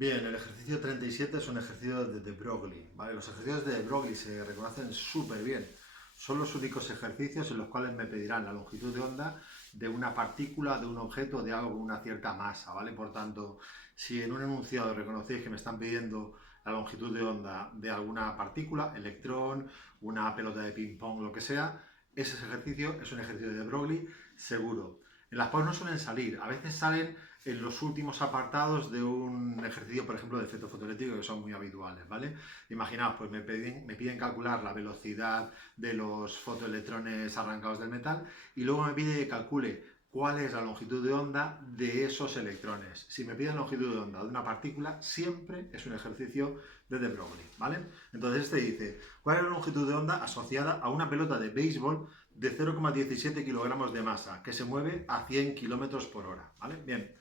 Bien, el ejercicio 37 es un ejercicio de De Broglie, ¿vale? Los ejercicios de De Broglie se reconocen súper bien. Son los únicos ejercicios en los cuales me pedirán la longitud de onda de una partícula, de un objeto, de algo con una cierta masa, ¿vale? Por tanto, si en un enunciado reconocéis que me están pidiendo la longitud de onda de alguna partícula, electrón, una pelota de ping-pong, lo que sea, ese ejercicio es un ejercicio de De Broglie seguro. En las PAUs no suelen salir, a veces salen en los últimos apartados de un ejercicio, por ejemplo, de efecto fotoeléctrico, que son muy habituales, ¿vale? Imaginaos, pues me piden calcular la velocidad de los fotoelectrones arrancados del metal y luego me pide que calcule cuál es la longitud de onda de esos electrones. Si me piden longitud de onda de una partícula, siempre es un ejercicio de De Broglie, ¿vale? Entonces este dice, ¿cuál es la longitud de onda asociada a una pelota de béisbol de 0,17 kilogramos de masa que se mueve a 100 kilómetros por hora, ¿vale? Bien,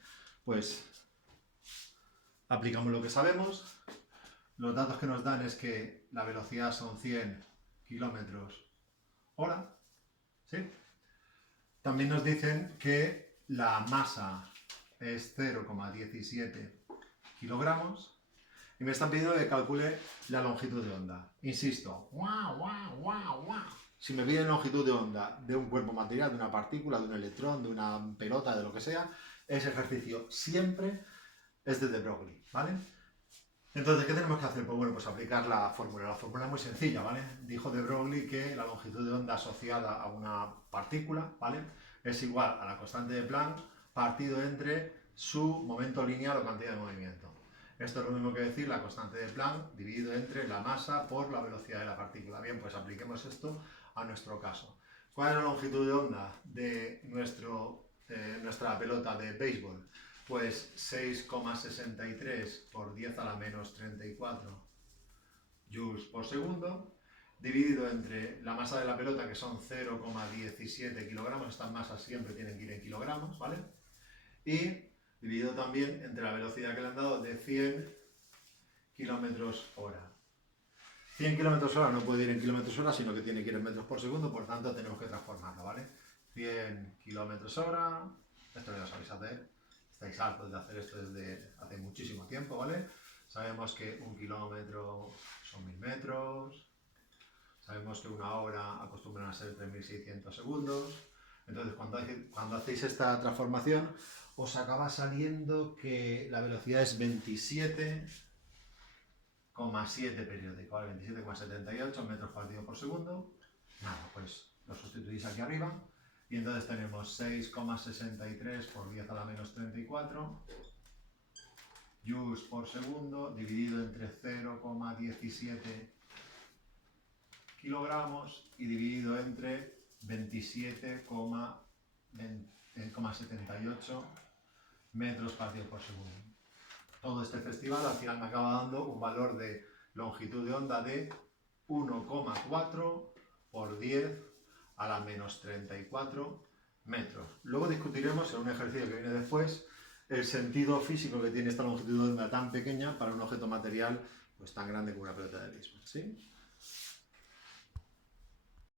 pues aplicamos lo que sabemos. Los datos que nos dan es que la velocidad son 100 kilómetros hora, ¿sí? También nos dicen que la masa es 0,17 kilogramos y me están pidiendo que calcule la longitud de onda. Insisto, si me piden longitud de onda de un cuerpo material, de una partícula, de un electrón, de una pelota, de lo que sea, ese ejercicio siempre es de De Broglie, ¿vale? Entonces, ¿qué tenemos que hacer? Pues bueno, pues aplicar la fórmula. La fórmula es muy sencilla, ¿vale? Dijo De Broglie que la longitud de onda asociada a una partícula, ¿vale? Es igual a la constante de Planck partido entre su momento lineal o cantidad de movimiento. Esto es lo mismo que decir la constante de Planck dividido entre la masa por la velocidad de la partícula. Bien, pues apliquemos esto a nuestro caso. ¿Cuál es la longitud de onda de nuestra pelota de béisbol? Pues 6,63 por 10 a la menos 34 joules por segundo, dividido entre la masa de la pelota, que son 0,17 kilogramos, estas masas siempre tienen que ir en kilogramos, ¿vale? Y dividido también entre la velocidad que le han dado de 100 kilómetros hora. 100 kilómetros hora no puede ir en kilómetros hora, sino que tiene que ir en metros por segundo, por tanto tenemos que transformarlo, ¿vale? 100 kilómetros hora, esto ya lo sabéis hacer. Estáis hartos de hacer esto desde hace muchísimo tiempo, ¿vale? Sabemos que un kilómetro son 1000 metros, sabemos que una hora acostumbran a ser 3600 segundos, entonces cuando hacéis esta transformación os acaba saliendo que la velocidad es 27,7 periódico, ¿vale? 27,78 metros partido por segundo. Nada, pues lo sustituís aquí arriba. Y entonces tenemos 6,63 por 10 a la menos 34 joules por segundo dividido entre 0,17 kilogramos y dividido entre 27,78 metros partidos por segundo. Todo este festival al final me acaba dando un valor de longitud de onda de 1,4 por 10 a la menos 34 metros. Luego discutiremos en un ejercicio que viene después el sentido físico que tiene esta longitud de onda tan pequeña para un objeto material pues tan grande como una pelota de béisbol, ¿sí?